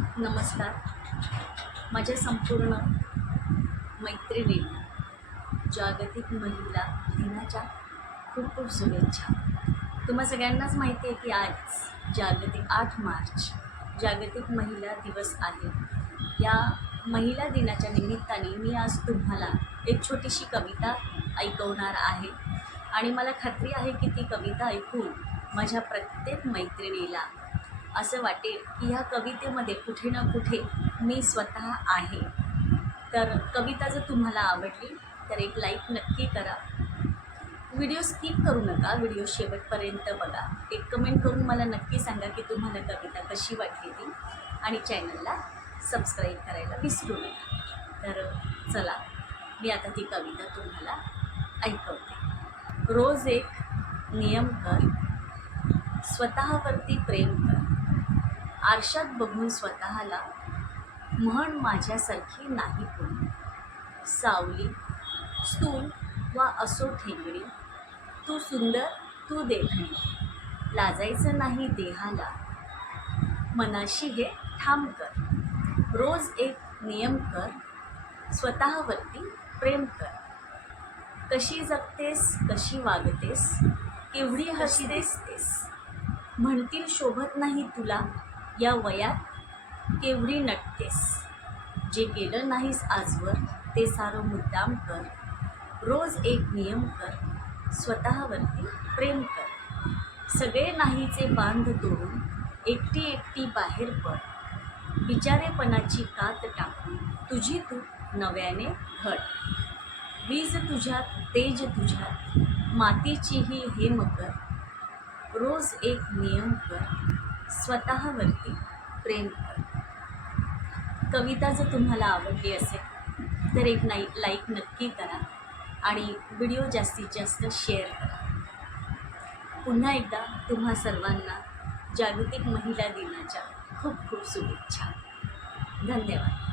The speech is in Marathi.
नमस्कार. माझ्या संपूर्ण मैत्रिणी जागतिक महिला दिनाच्या खूप खूप शुभेच्छा. तुम्हा सगळ्यांनाच माहिती आहे की आज जागतिक आठ मार्च जागतिक महिला दिवस आहे. या महिला दिनाच्या निमित्ताने मी आज तुम्हाला एक छोटीशी कविता ऐकवणार आहे. आणि मला खात्री आहे की ती कविता ऐकून माझ्या प्रत्येक मैत्रिणीला असं वाटेल की ह्या कवितेमध्ये कुठे ना कुठे मी स्वतः आहे. तर कविता जर तुम्हाला आवडली तर एक लाईक नक्की करा. व्हिडिओ स्किप करू नका व्हिडिओ शेवटपर्यंत बघा. एक कमेंट करून मला नक्की सांगा की तुम्हाला कविता कशी वाटली ती. आणि चॅनलला सबस्क्राईब करायला विसरू नका. तर चला मी आता ती कविता तुम्हाला ऐकवते. रोज एक नियम कर स्वतःवरती प्रेम कर. आरशात बघून स्वतःला म्हण माझ्यासारखी नाही कोणी. सावली स्थूल वा असो ठेंगडी तू सुंदर तू देखणी लाजायचं नाही देहाला. मनाशी हे ठाम कर. रोज एक नियम कर. स्वतःवरती प्रेम कर. कशी जगतेस कशी वागतेस केवढी हशी तेस म्हणतील शोभत नाही तुला. या वयात केवढी नटतेस? जे केलं नाहीस आजवर ते सारं मुद्दाम कर. रोज एक नियम कर. स्वतःवरती प्रेम कर. सगळे नाहीचे बांध तोडून एकटी एकटी बाहेर पड. बिचारेपणाची कात टाकून तुझी तू नव्याने घट वीज तुझ्यात तेज तुझ्यात मातीचीही हेम कर. रोज एक नियम कर. स्वतःवरती प्रेम कर. कविता जर तुम्हाला आवडली असेल तर एक नाई लाईक नक्की करा आणि व्हिडिओ जास्तीत जास्त शेअर करा. पुन्हा एकदा तुम्हा सर्वांना जागतिक महिला दिनाच्या खूप खूप शुभेच्छा. धन्यवाद.